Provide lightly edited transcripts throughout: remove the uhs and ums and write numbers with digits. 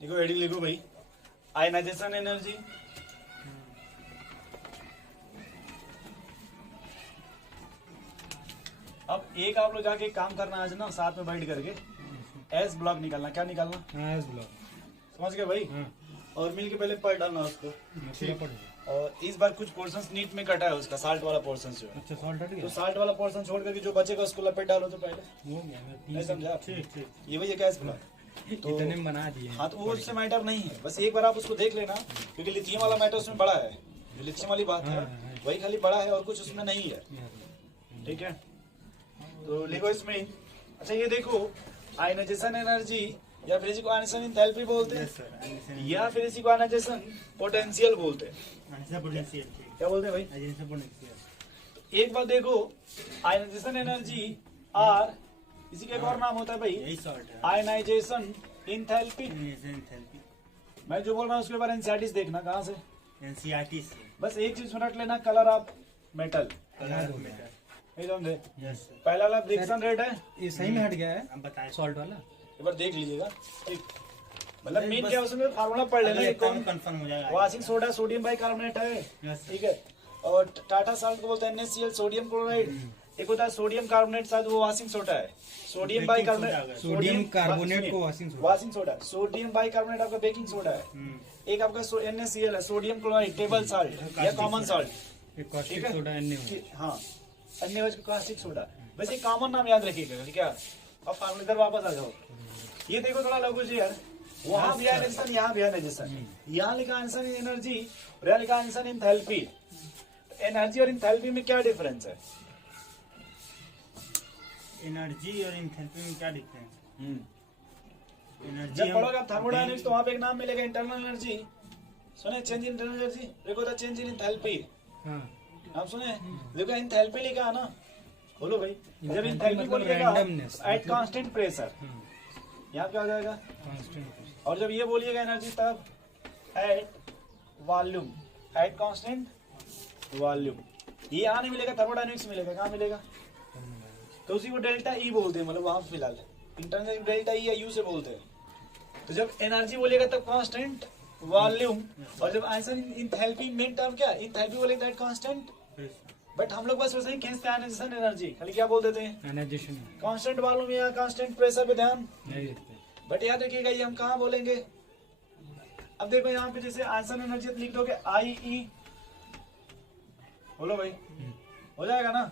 देखो हेडिंग लिखो भाई, आयनाइजेशन एनर्जी, अब एक आप लोग जाके काम करना आज ना साथ में बैठ करके एस ब्लॉक निकालना। क्या निकालना? S block. समझ गए भाई? और मिल के पहले पढ़ डालना उसको। और इस बार कुछ पोर्शंस नीट में कटा है उसका, साल्ट वाला पोर्शन जो है। अच्छा सॉल्ट हट तो गया। साल्ट वाला पोर्शन छोड़ करके जो बचेगा उसको लपेट डालो तो पहले। हो गया मैं नहीं समझा? ठीक ठीक। ये भैया क्या ब्लॉक तो इतने में बना दिए। हाँ, तो वो उससे मैटर नहीं है, बस एक बार आप उसको देख लेना, क्योंकि लिथियम वाला मैटर उसमें बड़ा है। जो लिथियम वाली बात है वही खाली बड़ा है और कुछ उसमें नहीं है। ठीक है, तो लिखो इसमें। अच्छा ये देखो, आयनाइजेशन एनर्जी या फिर इसी को आयनाइजेशन एंथैल्पी बोलते हैं, या फिर इसी को आयनाइजेशन पोटेंशियल बोलते हैं। क्या बोलते हैं भाई? एक बार देखो, आयनाइजेशन एनर्जी आर, इसी का एक और नाम होता है भाई आयनाइजेशन एंथैल्पी। मैं जो बोल रहा हूँ उसके बारे में एनसीईआरटी से देखना। कहाँ से? एनसीईआरटी से। बस एक चीज रट लेना, कलर ऑफ मेटल। नहीं समझे? पहला वाला फ्रिक्शन रेट है, ये सही में हट गया है। हम बताएं सॉल्ट वाला एक बार देख लीजिएगा। ठीक, मतलब मेन क्या उसमें फार्मूला पढ़ लेना, कौन कंफर्म हो जाएगा। वाशिंग सोडा सोडियम बाइकार्बोनेट है, ठीक है। और टाटा साल्ट को बोलते हैं NaCl सोडियम क्लोराइड। एक होता है सोडियम कार्बोनेट, शायद वो वाशिंग सोडा है। सोडियम बाइकार्बोनेट, सोडियम कार्बोनेट को वाशिंग सोडा। सोडियम बाइकार्बोनेट आपका बेकिंग सोडा है। एक आपका NaCl है, सोडियम क्लोराइड, टेबल साल्ट या कॉमन साल्ट। कास्टिक सोडा हाँ, अन्य कास्टिक सोडा। बस ये कॉमन नाम याद रखिएगा। क्या? अब फार्मूला इधर वापस आ जाओ। ये देखो थोड़ा लघु जी यार, वहां भी आयनाइजेशन, यहाँ भी आयनाइजेशन। यहाँ लिखा आयनाइजेशन एनर्जी और यहाँ लिखा आयनाइजेशन एंथैल्पी। एनर्जी और एंथैल्पी में क्या डिफरेंस है? एनर्जी और एंथैल्पी में क्या डिफरेंस? जब पढ़ोगे आप थर्मोडायनेमिक्स तो वहां पे एक नाम मिलेगा इंटरनल एनर्जी। सुने? Change in internal energy. देखो था चेंज इन एंथैल्पी। आप सुने? देखो एंथैल्पी लिखा है ना, बोलो भाई। जब एंथैल्पी बोलिएगा एट कांस्टेंट प्रेशर, यहाँ क्या हो जाएगा? और जब ये बोलिएगा एनर्जी तब at volume, at constant volume. ये यहाँ नहीं मिलेगा, थर्मोडायनेमिक्स मिलेगा। कहाँ मिलेगा? तो उसी को डेल्टा ई बोलते हैं, मतलब वहां फिलहाल इंटरनल डेल्टा ई या यू से बोलते हैं। तो जब एनर्जी बोलिएगा तब कांस्टेंट वॉल्यूम, और जब आयनाइजेशन एंथैल्पी मेन टर्म क्या? एंथैल्पी बोलेगा दैट कांस्टेंट। बट हम लोग बस वैसे ही खींचते हैं आयनाइजेशन एनर्जी, खाली क्या बोल देते हैं? आयनाइजेशन। कांस्टेंट वॉल्यूम या कांस्टेंट प्रेशर पे ध्यान नहीं देते। बट याद रखिएगा ये हम कहाँ बोलेंगे? अब देखो यहाँ पे जैसे आयनाइजेशन एनर्जी लिख दोगे IE, बोलो भाई, हो जाएगा ना?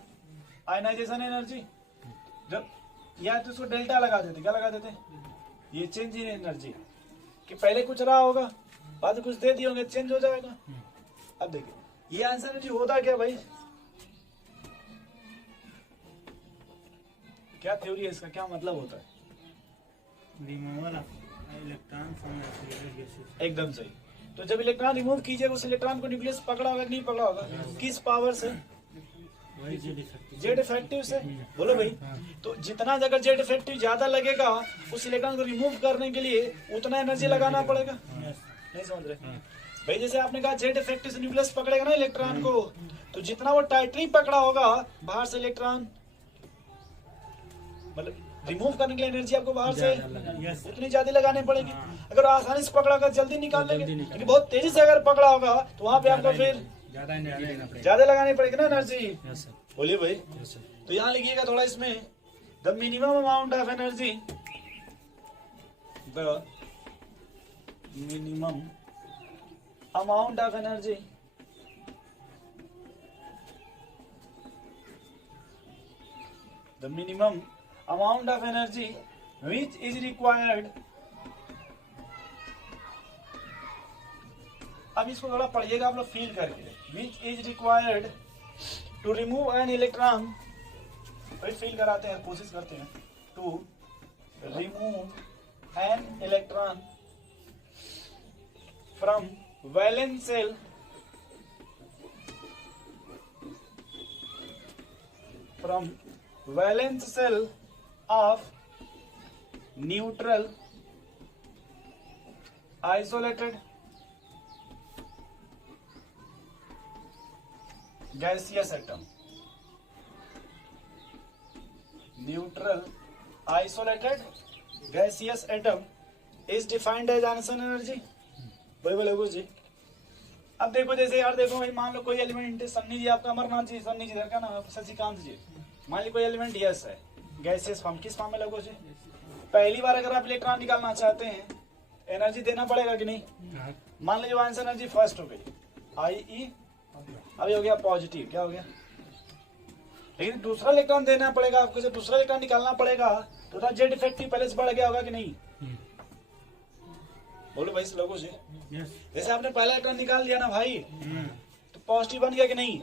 आयनाइजेशन एनर्जी जब या तो उसको डेल्टा लगा देते। क्या लगा देते? ये चेंज इन एनर्जी, कि पहले कुछ रहा होगा, बाद में कुछ दे दिए होंगे, चेंज हो जाएगा। अब देखिए ये आंसर एनर्जी होता क्या भाई? क्या थ्योरी है इसका? क्या मतलब होता है? Removal of electron from nucleus. एकदम सही। तो जब इलेक्ट्रॉन रिमूव कीजिएगा उस इलेक्ट्रॉन को न्यूक्लियस पकड़ा होगा कि नहीं पकड़ा होगा? किस पावर से? जेड इफेक्टिव से। बोलो भाई। तो जितना अगर जेड इफेक्टिव ज्यादा लगेगा उस इलेक्ट्रॉन को रिमूव करने के लिए उतना एनर्जी लगाना पड़ेगा। नहीं समझ रहे भाई? जैसे आपने कहा जेड इफेक्टिव से न्यूक्लियस पकड़ेगा ना इलेक्ट्रॉन को, तो जितना वो टाइटली पकड़ा होगा बाहर से इलेक्ट्रॉन, मतलब रिमूव करने के लिए एनर्जी आपको बाहर से उतनी ज्यादा लगानी पड़ेगी। अगर आसानी से पकड़ा होगा जल्दी निकाल लेंगे, लेकिन बहुत तेजी से अगर पकड़ा होगा तो वहां पे आपको फिर ज्यादा लगानी पड़ेगी ना एनर्जी। बोलिए भाई। तो यहाँ लिखिएगा थोड़ा इसमें, the minimum amount of energy, the minimum amount of energy the minimum amount of energy which is required। अब इसको थोड़ा पढ़िएगा आप लोग फील करके, which is required to remove an electron। वही फील कराते हैं, कोशिश करते हैं। to remove an electron from valence shell valence shell of neutral isolated gaseous atom। neutral isolated gaseous atom is defined as answer energy. बराबर है जी। अब देखो जैसे यार देखो भाई, मान लो कोई एलिमेंट सन्नी जी आपका अमरनाथ जी, सन्नी जी का नाम शशिकांत जी, मान ली कोई एलिमेंट यस है, गैसियस फॉर्म, किस फॉर्म में लगो जी? पहली बार अगर आप इलेक्ट्रॉन निकालना चाहते हैं एनर्जी देना पड़ेगा कि नहीं? मान लीजिए आंसर एनर्जी फर्स्ट हो गई IE, अभी हो गया पॉजिटिव, क्या हो गया? लेकिन दूसरा इलेक्ट्रॉन देना पड़ेगा आपको, जब दूसरा इलेक्ट्रॉन निकालना पड़ेगा तो जेड इफेक्टिव पहले से बढ़ गया होगा कि नहीं? बोलो भाई लोगों से। जैसे आपने पहला इलेक्ट्रॉन निकाल दिया ना भाई, तो पॉजिटिव बन गया कि नहीं?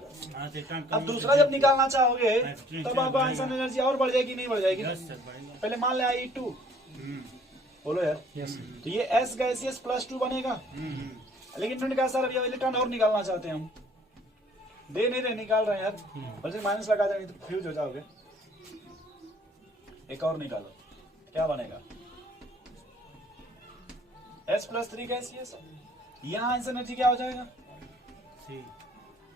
अब दूसरा जब निकालना चाहोगे तब आपका आंसर एनर्जी और बढ़ जाएगी, नहीं बढ़ जाएगी? पहले मान ले IE2, बोलो यार। तो ये S गैसियस +2 बनेगा। लेकिन इन्होंने कहा सर अभी इलेक्ट्रॉन और निकालना चाहते हैं हम, दे नहीं रहे, निकाल रहे हैं यार, बल्कि माइनस लगा देंगे तो फ्यूज हो जाओगे। एक और निकालो, क्या बनेगा? S+3 gaseous. यहाँ आंसर एनर्जी क्या हो जाएगा?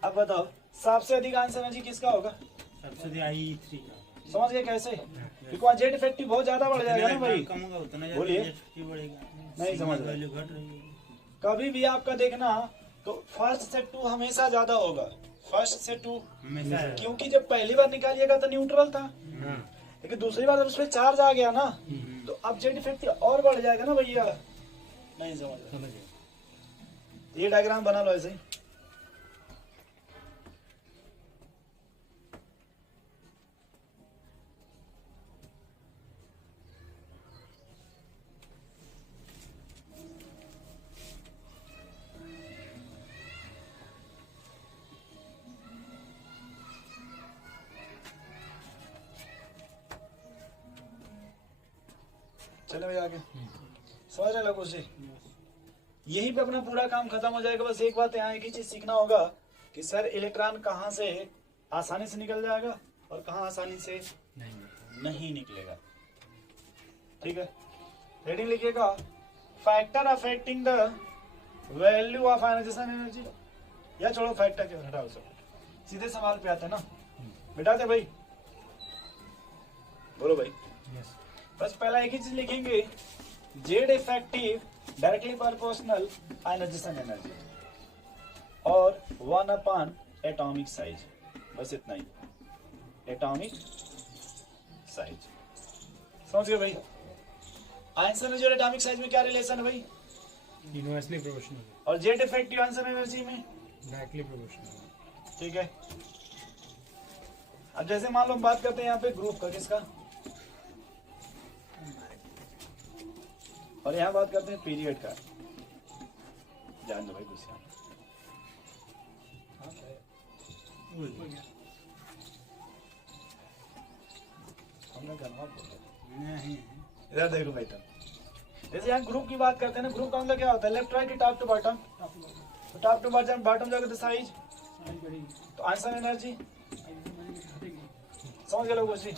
अब बताओ सबसे अधिक आंसर एनर्जी किसका होगा? सबसे अधिक IE3 का। समझ गए कैसे? क्योंकि वहाँ जेड इफेक्टिव बहुत ज्यादा बढ़ जाएगा ना भाई। कम होगा उतना बोलिए। बढ़ेगा। नहीं समझ रहे। वैल्यू घट रही है। कभी भी आपका देखना तो फर्स्ट से 2 हमेशा ज्यादा होगा, फर्स्ट से 2, क्योंकि जब पहली बार निकालिएगा तो न्यूट्रल था, लेकिन दूसरी बार जब उसमें चार्ज आ गया ना तो अब जेड इफेक्टिव और बढ़ जाएगा ना भैया। नहीं समझ रहे? ये डायग्राम बना लो ऐसे ही। चले भाई आगे, समझ रहे लोगों से? यही पे अपना पूरा काम खत्म हो जाएगा। बस एक बात यहाँ एक ही चीज सीखना होगा कि सर इलेक्ट्रॉन कहाँ से आसानी से निकल जाएगा और कहाँ आसानी से नहीं निकलेगा। ठीक है, हेडिंग लिखिएगा factor affecting the value of ionization energy, या छोड़ो फैक्टर के हटाओ, सब सीधे सवाल पे आते हैं ना, बिठाते भाई। बोलो भाई। बस पहला एक ही चीज लिखेंगे, Z effective directly proportional ionization energy और 1/, एटॉमिक साइज, बस इतना ही, एटॉमिक साइज। समझ गए भाई? आंसर एनर्जी और एटॉमिक साइज में क्या रिलेशन है भाई? Inversely proportional. और जेड इफेक्टिव आंसर एनर्जी में डायरेक्टली प्रोपोर्शनल। ठीक है। अब जैसे मान लो हम बात करते हैं यहाँ पे ग्रुप का, किसका, और यहाँ बात करते हैं पीरियड का। जान दो भाई कुछ हमने इधर देखो बेटा, जैसे यहाँ ग्रुप की बात करते हैं ना, ग्रुप का मतलब क्या होता है? Left right top to bottom, तो टॉप टू बॉटम जाओगे तो साइज, तो आंसर एनर्जी। समझ गए लोगों से?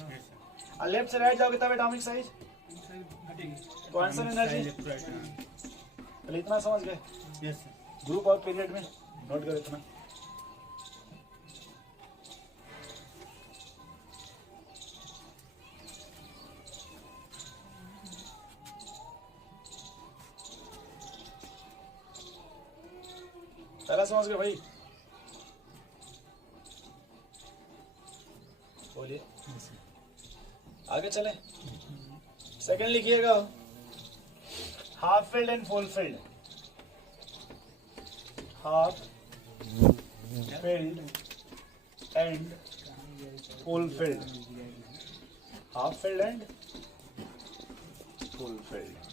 और लेफ्ट से राइट जाओगे तब एटॉमिक साइज, तो आंसर एनर्जी। पहले इतना समझ गए? ग्रुप और पीरियड में नोट करो इतना। पहला समझ गए भाई? बोलिए, आगे चले। सेकंड लिखिएगा half filled and full field. Half filled and full field, half filled and full field.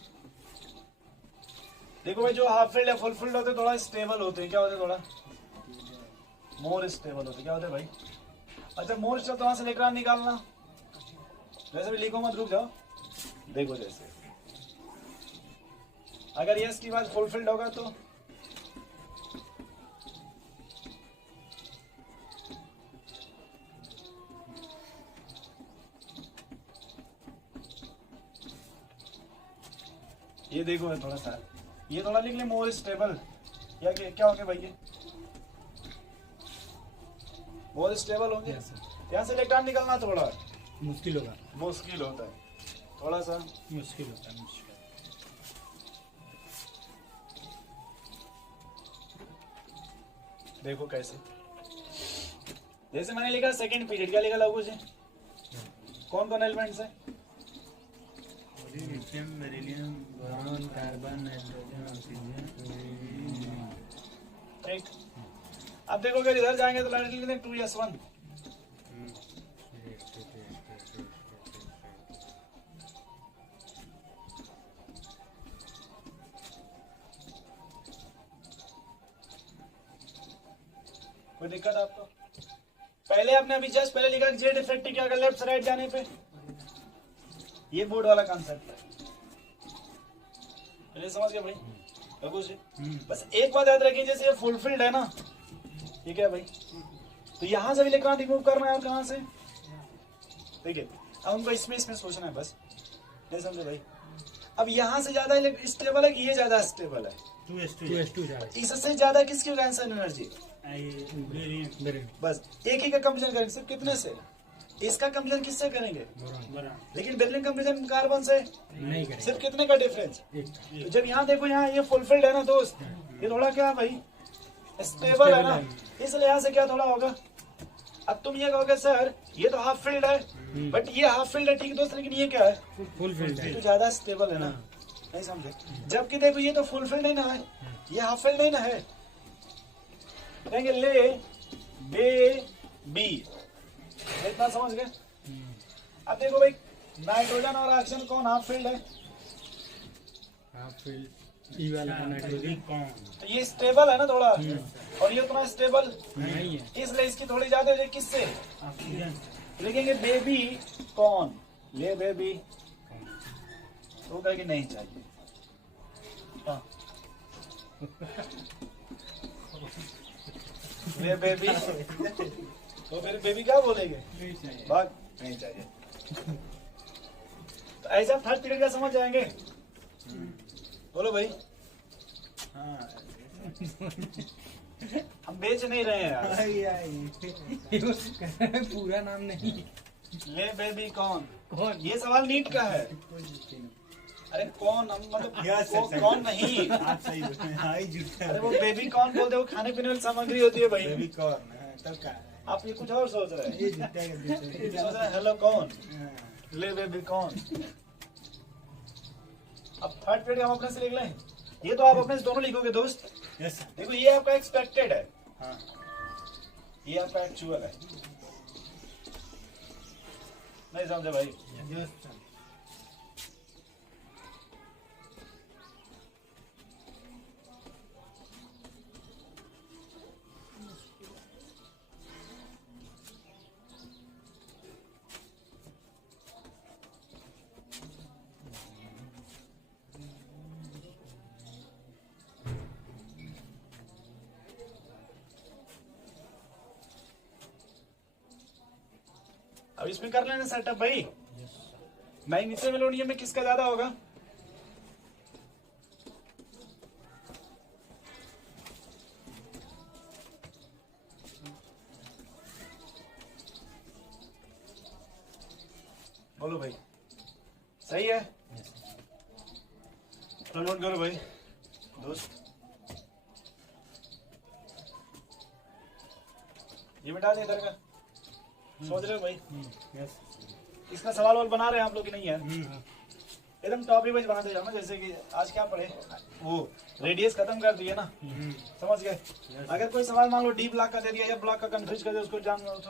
देखो भाई, जो हाफ फिल्ड या फुल फिल्ड होते हैं थोड़ा स्टेबल होते हैं। क्या होते हैं? थोड़ा मोर स्टेबल होते हैं। क्या होते हैं भाई? अच्छा, मोर स्टेबल तो वहां से इलेक्ट्रॉन निकालना, वैसे भी लिखो मत, रुक जाओ। देखो जैसे अगर यस की बात फुलफिल्ड होगा तो ये देखो है थोड़ा सा, ये थोड़ा लिख ले मोर स्टेबल, या क्या हो गया भाई? ये मोर स्टेबल होंगे। यहाँ से इलेक्ट्रॉन निकलना थोड़ा मुश्किल होगा, मुश्किल होता है, थोड़ा सा मुश्किल होता है। देखो कैसे, जैसे मैंने लिखा सेकंड पीरियड, क्या लिखा लघु से, कौन कौन एलिमेंट्स है? Lithium, beryllium, boron, carbon, nitrogen, oxygen. ठीक, अब देखो अगर इधर जाएंगे तो डायरेक्टली लिख दें 2s1। कोई दिक्कत आपको? पहले आपने अभी जस्ट पहले लिखा जेड इफेक्टिव क्या, अगर लेफ्ट से राइट जाने पे, ये बोर्ड वाला कॉन्सेप्ट है, पहले समझ गए भाई लघु से? बस एक बात याद रखिए, जैसे ये फुलफिल्ड है ना, ठीक है भाई, तो यहां से भी इलेक्ट्रॉन रिमूव करना है, और कहां से, ठीक है, अब हमको इसमें सोचना है बस, नहीं समझे भाई? अब यहां से ज्यादा स्टेबल है कि ये ज्यादा स्टेबल है? 2s2 इससे ज्यादा किसकी कैंसर एनर्जी? बस एक ही का कंपेरिजन करेंगे, सिर्फ कितने से? इसका कंपेरिजन किससे करेंगे? लेकिन बेरिलियम कंपेरिजन कार्बन से नहीं करेंगे, सिर्फ कितने का डिफरेंस? तो जब यहाँ देखो, यहाँ ये फुलफिल्ड है ना दोस्त, ये थोड़ा क्या है भाई, स्टेबल है ना, इसलिए यहाँ से क्या थोड़ा होगा। अब तुम ये कहोगे सर ये तो हाफ फील्ड है, बट ये हाफ फील्ड है, ठीक है दोस्त, लेकिन ये क्या है, फुल फील्ड है, तो ज्यादा स्टेबल है ना, नहीं समझे? जबकि देखो ये तो फुल फील्ड नहीं ना है, ये हाफ फील्ड नहीं ना है, कहेंगे ले बे बी, इतना समझ गए? अब देखो भाई नाइट्रोजन और ऑक्सीजन कौन हाफ फील्ड है? हाफ फील्ड ई वाला नाइट्रोजन कौन, तो ये स्टेबल है ना थोड़ा, और ये उतना स्टेबल नहीं है, इसलिए इसकी थोड़ी ज्यादा है, किससे? ऑक्सीजन। लिखेंगे बेबी कौन, ले बेबी, तो कहेगी नहीं चाहिए, हाँ। ले बेबी, तो फिर बेबी क्या बोलेंगे, भाग, नहीं चाहिए। तो ऐसा थर्ड पीरियड का समझ जाएंगे, बोलो भाई। हम बेच नहीं रहे हैं यार, पूरा नाम नहीं, ले बेबी कौन, कौन, ये सवाल नीट का है। अरे कौन, हम मतलब कौन नहीं, आप सही झूठा, अरे वो बेबी कौन बोलते, वो खाने पीने वाली सामग्री होती है भाई। बेबी कौन, तब का आप ये कुछ और सोच रहे हैं, ये झूठा सोच रहे हैं हेलो कौन, ले बेबी कौन। अब थर्ड पीरियड हम अपने से लिख लें, ये तो आप अपने से दोनों लिखोगे दोस्त। यस देखो ये आपका एक्सपेक्टेड है, हाँ, ये आपका एक्चुअल है, नहीं समझे भाई? यस अब इसमें कर लेना सेटअप भाई। मैग्नीशियम एल्यूमिनियम में किसका ज्यादा होगा? बोलो भाई, सही है? तो नोट करो भाई दोस्त, ये मिटा दे इधर का, सोच रहे हो भाई? यस इसका सवाल वाल बना रहे हैं आप लोग कि नहीं है? एकदम टॉपिक वाइज बनाते जाओ ना, जैसे कि आज क्या पढ़े, वो रेडियस खत्म कर दिए ना, समझ गए? अगर कोई सवाल मान लो डी ब्लॉक का दे दिया या ब्लॉक का कंफ्यूज कर दिया, उसको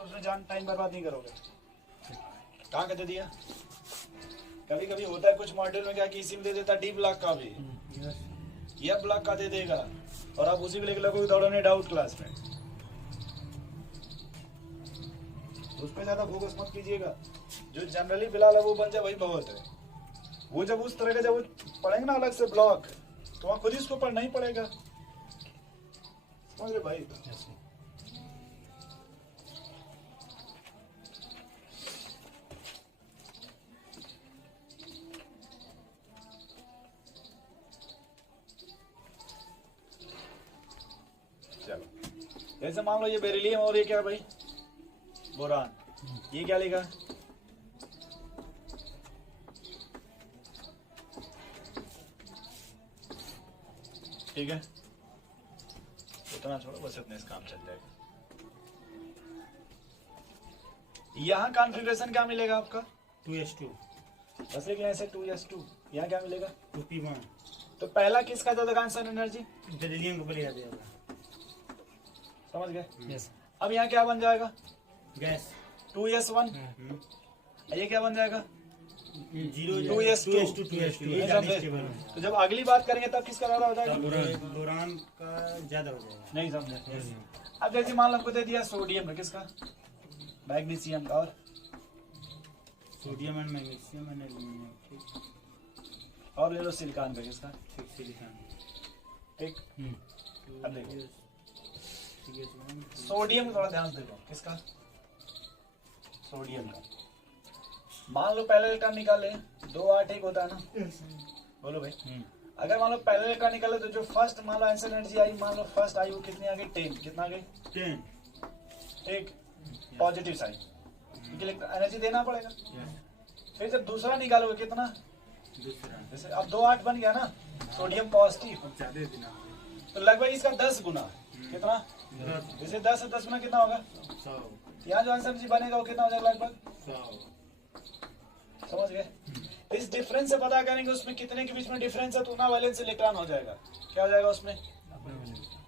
उसमें टाइम बर्बाद नहीं करोगे। कहाँ का दे दिया? कभी कभी होता है कुछ मॉड्यूल में क्या कि इसी में दे देता डी ब्लॉक का भी, या ब्लॉक का दे देगा, और आप उसी को लेकर लगोगे दौड़ने डाउट क्लास में, उस पर ज्यादा फोकस मत कीजिएगा। जो जनरली फिलहाल है वो बन जाए वही बहुत है। वो जब उस तरह का जब वो पढ़ेंगे ना अलग से ब्लॉक, तो वहाँ खुद ही उसको पढ़ना ही पड़ेगा, समझ रहे भाई? चलो, जैसे मान लो ये बेरिलियम और ये क्या भाई, बोरान, ये क्या लिखा? ठीक है, उतना छोड़ो, बस उतने से काम चल जाएगा। यहाँ कॉन्फ़िगरेशन क्या मिलेगा आपका? 2s2 बस एक यहाँ से 2s2, यहाँ क्या मिलेगा? 2p1 तो पहला किसका था आंसर एनर्जी? बेरिलियम को बढ़िया देगा। समझ गए? यस अब यहाँ क्या बन जाएगा? Gas 2s1। ये क्या बन जाएगा? 2s2 तो जब अगली बात करेंगे तब किसका ज्यादा हो जाएगा? बोरान का ज्यादा हो जाएगा। नहीं समझे? अब जैसे मान लो हमको दे दिया सोडियम का, किसका? मैग्नीशियम का, और sodium and magnesium and aluminium, ठीक। और ले लो सिलिकॉन का, किसका? सिलिकॉन, ठीक। अब देखो सोडियम का थोड़ा ध्यान से देखो, किसका? सोडियम का। मान लो पहले इलेक्ट्रॉन निकाले 2 8 1 होता है ना? बोलो भाई। अगर मान लो पहले इलेक्ट्रॉन निकाले तो जो फर्स्ट मान लो आंसर एनर्जी आई, मान लो फर्स्ट आई वो कितनी आ गई? 10। कितना आ गई? 10। एक पॉजिटिव साइन, क्योंकि एनर्जी देना पड़ेगा। फिर जब दूसरा निकालोगे कितना? दूसरा जैसे अब 2 8 बन गया ना, सोडियम पॉजिटिव, ज्यादा देना, तो लगभग इसका 10 गुना। कितना? जैसे 10 से 10 गुना कितना होगा? 100। यहाँ जो आंसर जी बनेगा वो कितना हो जाएगा? लगभग 100। समझ गए? इस डिफरेंस से पता करेंगे उसमें कितने के बीच में डिफरेंस है, तो उतना वैलेंस इलेक्ट्रॉन हो जाएगा। क्या हो जाएगा उसमें?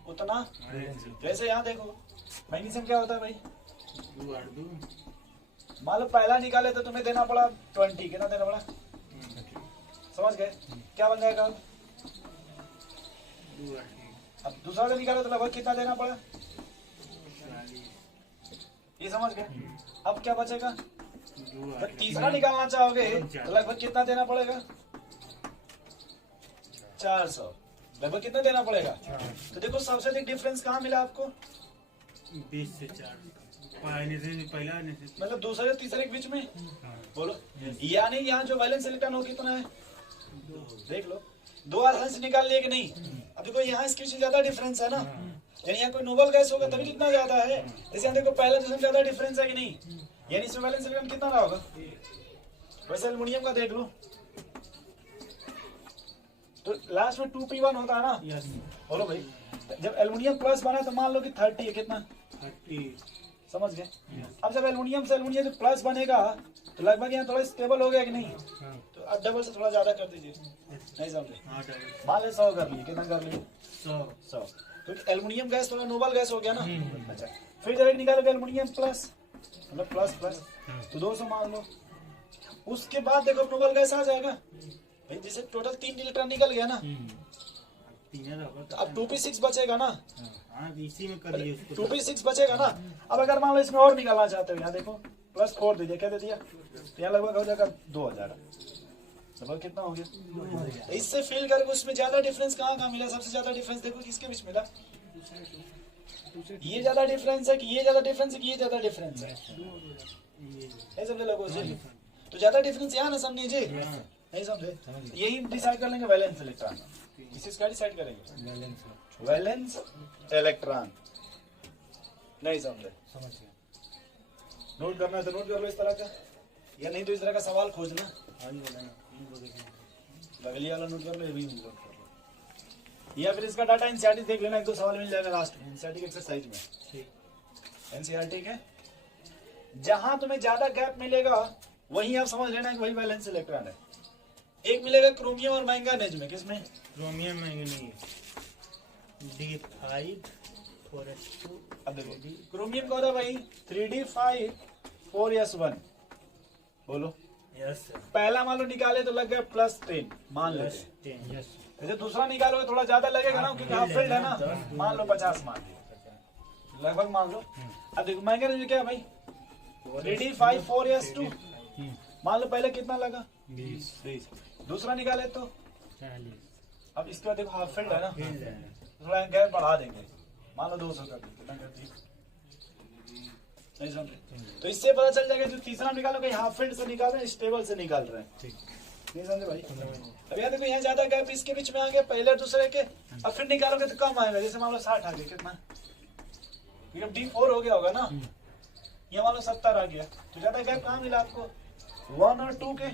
उतना। जैसे यहाँ देखो मैग्नीशियम क्या होता है भाई? 2 8 2। मान लो पहला निकाले तो तुम्हें देना पड़ा 20। कितना देना पड़ा? समझ गए? क्या बन जाएगा? 2 8 अब दूसरा का निकाले तो लगभग कितना देना पड़ा? 40। ये समझ गए? अब क्या बचेगा? 2 जब 8 तीसरा निकालना चाहोगे तो लगभग कितना देना पड़ेगा? 400। लगभग कितना देना पड़ेगा? तो देखो सबसे अधिक डिफरेंस कहाँ मिला आपको? 20 से 4। पहला मतलब दूसरे और तीसरे के बीच में। बोलो, यानी यहाँ जो वैलेंस इलेक्ट्रॉन हो कितना है? देख लो, 2 आसानी से निकाल लिए कि नहीं? अब देखो यहाँ इसके बीच ज्यादा डिफरेंस है ना, यानी यहाँ कोई नोबल गैस होगा तभी कितना ज्यादा है। जैसे यहाँ देखो पहला जिसमें ज्यादा डिफरेंस है कि नहीं, यानी इसमें वैलेंस इलेक्ट्रॉन कितना रहा होगा? वैसे एल्युमिनियम का देख लो, तो लास्ट में 2p1 होता है ना। यस। बोलो भाई, जब एल्युमिनियम प्लस बना तो मान लो कि 30 है। कितना? 30। समझ गए? अब जब एल्युमिनियम से एल्युमिनियम प्लस बनेगा तो लगभग यहाँ थोड़ा स्टेबल हो गया कि नहीं? तो अब डबल से थोड़ा ज्यादा कर दीजिए। नहीं समझे? मान ले 100 कर लिए। कितना कर लिए? 100। क्योंकि एल्युमिनियम गैस थोड़ा नोबल गैस हो गया ना। अच्छा, फिर जब एक निकालोगे एल्युमिनियम प्लस, मतलब प्लस प्लस, तो 200 मान लो। उसके बाद देखो नोबल गैस आ जाएगा भाई, जैसे टोटल 3 इलेक्ट्रॉन निकल गया ना, तो अब 2p6 बचेगा ना। इसी में करिए उसको। 2p6 बचेगा ना। अब अगर मान लो इसमें और निकालना चाहते हो, यहाँ देखो +4 दीजिए। क्या दे दिया? तो यहाँ लगभग हो जाएगा 2000। लगभग कितना हो गया? तो इससे फील करके उसमें ज्यादा डिफरेंस कहाँ मिला? सबसे ज्यादा डिफरेंस देखो किसके बीच मिला? ये ज्यादा डिफरेंस है कि ये ज्यादा डिफरेंस है कि ये ज्यादा डिफरेंस है? नहीं समझे लोगों से? तो ज्यादा डिफरेंस यहाँ ना समझे जी, नहीं समझे? यही डिसाइड कर लेंगे वैलेंस इलेक्ट्रॉन। इसका डिसाइड करेंगे वैलेंस इलेक्ट्रॉन। नहीं समझे? नोट करना है तो नोट कर लो इस तरह का, या नहीं तो इस तरह का सवाल खोजना। लगली वाला नोट कर लो, ये भी नोट कर लो, या फिर इसका डाटा एनसीईआरटी देख लेना। 1 2 सवाल मिल जाएगा लास्ट में एनसीईआरटी की एक्सरसाइज में। एनसीईआरटी के जहां तुम्हें ज्यादा गैप मिलेगा वहीं आप समझ लेना कि वही वैलेंस इलेक्ट्रॉन है। एक मिलेगा क्रोमियम और मैंगानीज में। किसमें? Chromium manganese. D5 4s2। अब देखो क्रोमियम का होता है भाई 3d5 4s1। बोलो। यस। पहला मान लो निकाले तो लग गया +10 मान लेते हैं। जैसे दूसरा निकालोगे थोड़ा ज्यादा लगेगा ना, क्योंकि हाफ फील्ड है ना। मान लो 50 मान लो, लगभग मान लो। अब देखो मैंगनीज में क्या है भाई? 3d5 4s2। मान लो पहले कितना लगा? 20। दूसरा निकाले तो 40। अब इसके बाद देखो हाफ फील्ड है ना, थोड़ा गैप बढ़ा देंगे। मान लो 200 कर दिए। कितना कर दिए? नहीं समझे? तो इससे पता चल जाएगा जो तीसरा निकालोगे हाफ फील्ड से निकाल रहे हैं, स्टेबल से निकाल रहे हैं। नहीं समझे भाई? अब यहाँ देखो यहाँ ज्यादा गैप इसके बीच में आ गया पहले और दूसरे के। अब फिर निकालोगे तो कम आएगा। जैसे मान लो 60 आ गया। कितना? जब D4 हो गया होगा ना, ये मान लो 70 आ गया, तो ज्यादा गैप कहाँ मिला आपको? 1 और 2 के।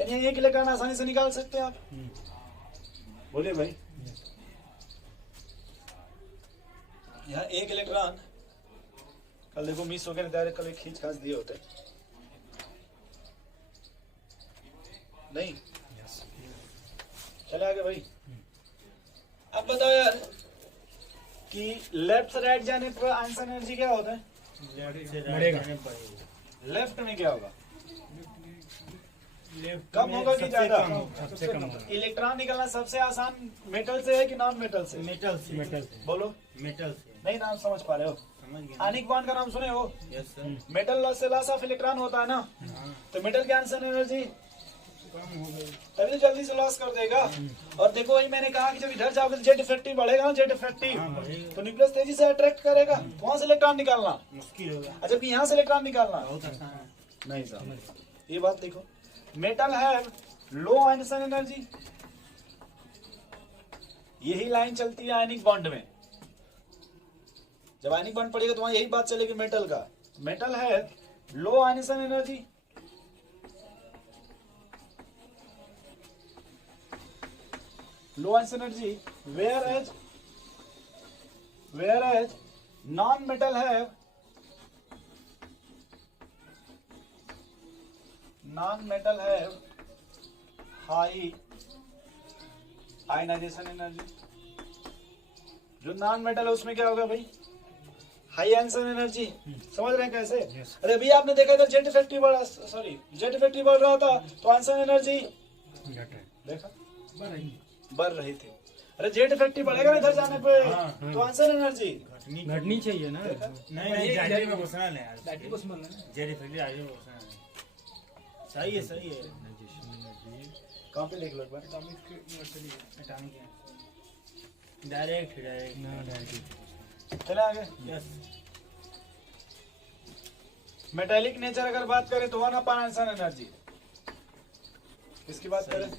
यानी एक इलेक्ट्रॉन आसानी से निकाल सकते हैं आप। बोलिए भाई। यहाँ एक इलेक्ट्रॉन, कल देखो मिस हो गया, डायरेक्ट कल खींच खांच दिए होते नहीं। चले आगे भाई। अब बताओ यार कि लेफ्ट से राइट जाने पर आंसर एनर्जी क्या होता है? लेफ्ट में क्या होगा? कम होगा कि ज्यादा? सबसे कम होगा। इलेक्ट्रॉन निकलना सबसे आसान मेटल से है कि नॉन मेटल से? मेटल से। मेटल बोलो। मेटल से। नहीं नाम समझ पा रहे हो? समझ गया। आनिक बॉन्ड का नाम सुने हो? Yes sir. मेटल लॉस से लॉस ऑफ इलेक्ट्रॉन होता है ना, तो मेटल की आंसर एनर्जी कम हो गई। तभी तो जल्दी से लॉस कर देगा। और देखो वही मैंने कहा कि जब इधर जाओगे तो जेड इफेक्टिव बढ़ेगा ना, जेड इफेक्टिव तो न्यूक्लियस तेजी से अट्रैक्ट करेगा, तो वहां से इलेक्ट्रॉन निकालना, मुश्किल होगा। और जबकि यहाँ से इलेक्ट्रॉन निकालना बहुत आसान है। नहीं साहब। ये बात देखो, मेटल है लो आयनिक एनर्जी, यही लाइन चलती है आयनिक बॉन्ड में। जब आयनिक बॉन्ड पड़ेगा तो वहां यही बात चलेगी मेटल का। मेटल है low ionic energy, low ionic energy, whereas non metal है हाई आयनाइजेशन एनर्जी। जो नॉन मेटल है उसमें क्या होगा भाई? High ionisation energy. समझ रहे हैं कैसे? अरे अभी आपने देखा था जेड इफेक्टिव बढ़ रहा था तो आयनाइजेशन एनर्जी देखा बढ़ रही थी। अरे जेड इफेक्टिव बढ़ेगा ना इधर जाने पे तो आयनाइजेशन एनर्जी घटनी चाहिए ना। नहीं जारी में घोषणा ले यार। जेडी फैक्ट्री आगे घोषणा है। सही है सही है। कहाँ पे लिख लो एक बार? डायरेक्ट चले आगे। यस। मेटेलिक नेचर अगर बात करें तो 1 आयनाइजेशन एनर्जी। किसकी बात करें?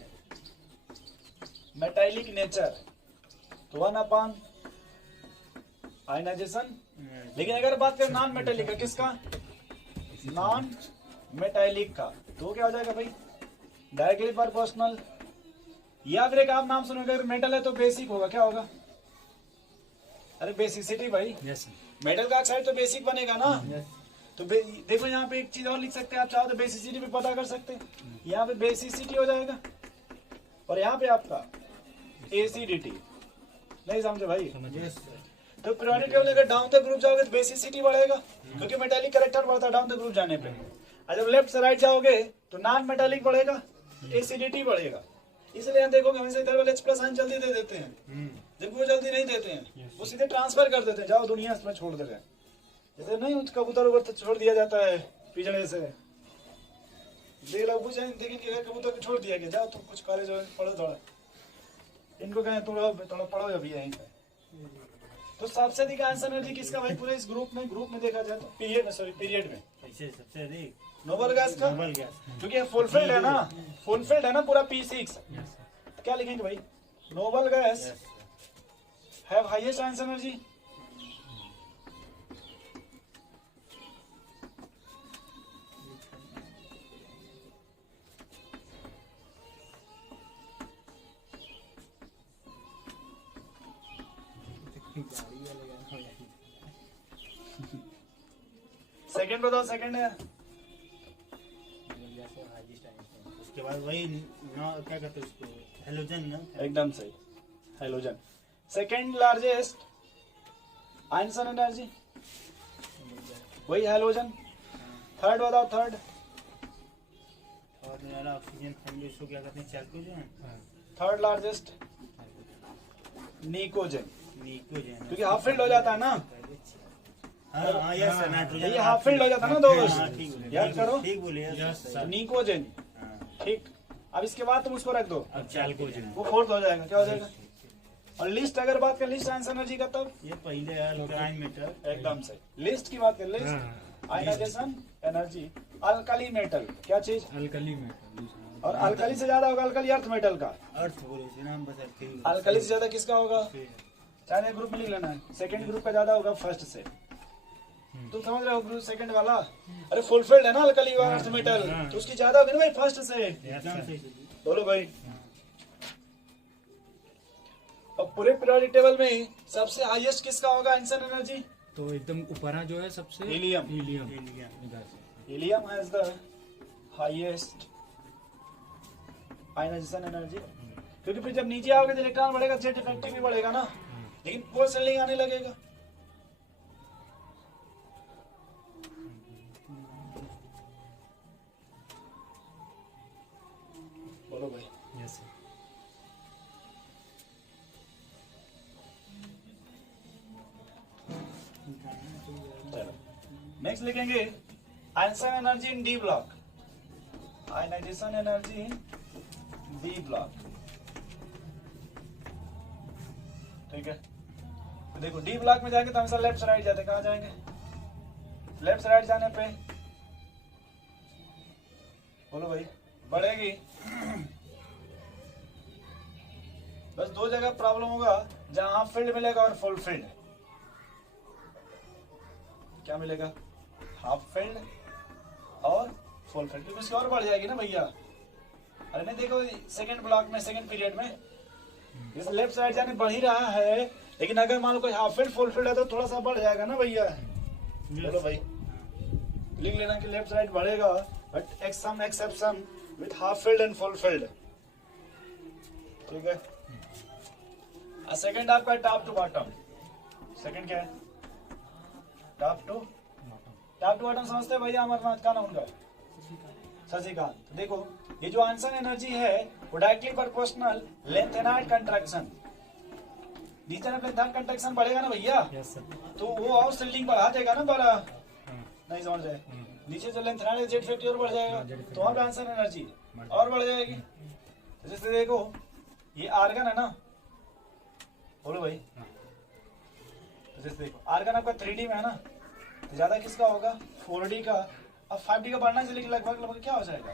मेटेलिक नेचर तो 1 आयनाइजेशन। लेकिन अगर बात करें नॉन मेटेलिक का, किसका? नॉन मेटेलिक का, तो क्या हो जाएगा भाई? Directly proportional. या फिर एक आप नाम सुनोगे, अगर मेटल है तो बेसिक होगा। क्या होगा? अरे बेसिसिटी भाई। यस मेटल का ऑक्साइड तो बेसिक बनेगा ना। तो देखो यहाँ पे एक चीज और लिख सकते हैं, आप चाहो तो बेसिसिटी भी पता कर सकते हैं। यहाँ पे बेसिसिटी हो जाएगा और यहाँ पे आपका एसिडिटी। नहीं समझे भाई? यस। तो पीरियोडिक टेबल अगर डाउन द ग्रुप जाओगे तो बेसिसिटी बढ़ेगा, क्योंकि मेटालिक कैरेक्टर बढ़ता है डाउन द ग्रुप जाने पे। और जब लेफ्ट से राइट जाओगे तो नॉन मेटालिक बढ़ेगा, एसिडिटी बढ़ेगा। इसलिए यहाँ देखोगे हमेशा इधर वाले H+ आयन जल्दी दे देते हैं, जबकि वो जल्दी नहीं देते हैं, वो सीधे ट्रांसफर कर देते हैं, जाओ दुनिया में छोड़ दे रहे हैं। जैसे नहीं कबूतर उबर छोड़ दिया जाता है पिजड़े से, देख लो पूछे देखिए कबूतर को छोड़ दिया गया, जाओ तुम कुछ कॉलेज पढ़ो थोड़ा, इनको कहें थोड़ा पढ़ो अभी यहीं पे। तो सबसे अधिक आंसर एनर्जी किसका भाई पूरे इस ग्रुप में देखा जाए तो पीरियड में ऐसे सबसे अधिक नोबल गैस का, नोबल गैस। क्योंकि फुलफिल्ड है ना पूरा P6। तो क्या लिखेंगे भाई? Noble guys have highest answer energy. Second बताओ, सेकंड है उसके बाद वही क्या कहते हैं उसको, हेलोजन ना। एकदम सही, हेलोजन। सेकंड लार्जेस्ट आयनिसन एनर्जी वही हेलोजन। थर्ड बताओ, थर्ड और यार ऑक्सीजन फैमिली उसको क्या कहते हैं, चैल्कोजन। थर्ड लार्जेस्ट निकोजन, निकोजन क्योंकि हाफ फिल्ड हो जाता है ना। हाँ यस नाइट्रोजन ये हाफ फिल्ड हो जाता है ना दोस्त, याद करो। ठीक बोले यस। निकोजन ठीक। अब इसके बाद तुम उसको रख दो, अब चैल्कोजन वो फोर्थ हो जाएगा। क्या हो जाएगा? और लिस्ट अगर बात कर लिस्ट आंसर एनर्जी का, तब ये पहले यार अल्कालाइन मेटल। एकदम सही। लिस्ट की बात कर, list ionization energy alkali metal, क्या चीज? Alkali metal. और अल्कली से ज्यादा होगा अल्कली अर्थ मेटल का। अर्थ बोले थे नाम बस अर्थ। अल्कली से ज्यादा किसका होगा? चाहे ग्रुप में लिख लेना है, सेकंड ग्रुप का ज्यादा होगा फर्स्ट से। तुम समझ रहे हो ग्रुप सेकंड वाला? अरे फुलफिल्ड है ना अल्कली व अर्थ मेटल, तो उसकी ज्यादा होगी ना भाई फर्स्ट से। बोलो भाई। और अब पूरे पीरियोडिक टेबल में ही सबसे हाईएस्ट किसका होगा इंसान एनर्जी? तो एकदम ऊपर जो है सबसे helium. Helium helium has the highest ionization energy, क्योंकि फिर जब नीचे आओगे तो इलेक्ट्रॉन बढ़ेगा, जेट इफेक्टिव भी बढ़ेगा ना, लेकिन पोल सेलिंग आने लगेगा। बोलो भाई। Yes sir. नेक्स्ट लिखेंगे ionization energy in D block, ionization energy in D block. ठीक है, तो देखो डी ब्लॉक में जाके तो हमेशा लेफ्ट से राइट जाते, कहाँ जाएंगे? लेफ्ट से राइट जाने पे बोलो भाई बढ़ेगी। बस दो जगह प्रॉब्लम होगा, जहां हाफ फील्ड मिलेगा और फुल फील्ड। क्या मिलेगा? हाफ फील्ड और फुल फील्ड, क्योंकि उसकी और बढ़ जाएगी ना भैया। अरे नहीं देखो सेकंड ब्लॉक में, सेकंड पीरियड में जैसे लेफ्ट साइड जाने बढ़ ही रहा है, लेकिन अगर मान लो कोई हाफ फील्ड फुल फील्ड है तो थोड़ा सा बढ़ जाएगा ना भैया। बोलो भाई, लिख लेना कि लेफ्ट साइड बढ़ेगा, but some exception with half filled and full filled. ठीक है, सेकंड आपका टॉप टू बॉटम। सेकंड क्या है? टॉप टू बॉटम समझते हैं भैया? अमरनाथ का नाम उनका शशिकांत। तो देखो ये जो आंसर एनर्जी है वो directly proportional length and height contraction. नीचे ना लेंथ हाइट कंट्रैक्शन बढ़ेगा ना भैया, यस सर। तो वो और सिल्डिंग बढ़ा देगा ना बड़ा। नहीं समझ रहे? नीचे जो लेंथ हाइट जेट फैक्टर और बढ़ जाएगा, तो वहां पे आंसर एनर्जी और बढ़ जाएगी। जैसे देखो ये आर्गन है ना, बोलो भाई। जैसे देखो आर्गन आपका 3D में है ना, तो ज्यादा किसका होगा? 4D का। अब 5D का बढ़ना चाहिए, लेकिन लगभग क्या हो जाएगा?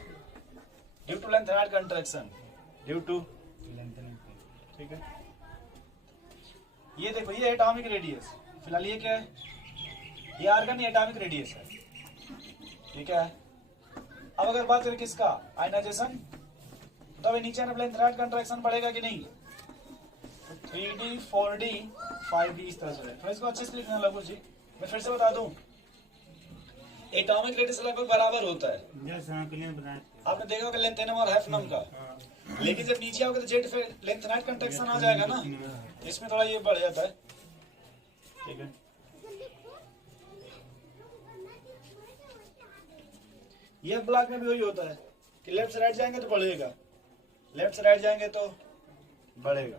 Due to length and contraction, due to. ठीक है, ये देखो ये एटॉमिक रेडियस, फिलहाल ये क्या है? ये आर्गन, ये एटॉमिक रेडियस है। ये क्या है? अब अगर बात करें किसका? आयनाइजेशन, तो अभी नीचे लेंथ एंड कंट्रैक्शन बढ़ेगा कि नहीं? 3D 4D 5D इस तरह से। तो इसको अच्छे से लिखना लगभग जी, मैं फिर से बता दूं, एटॉमिक रेडियस लगभग बराबर होता है। आपने देखा होगा लेंथ एनम और हैफनम का, लेकिन जब नीचे आओगे तो जेट लेंथ नाइट कंट्रैक्शन आ जाएगा ना, इसमें थोड़ा ये बढ़ जाता है। ठीक है, ये ब्लॉक में भी वही होता है कि लेफ्ट से राइट जाएंगे तो बढ़ेगा, लेफ्ट से राइट जाएंगे तो बढ़ेगा।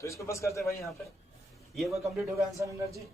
तो इसको बस करते हैं भाई यहाँ पे, ये वो कंप्लीट होगा आंसर एनर्जी।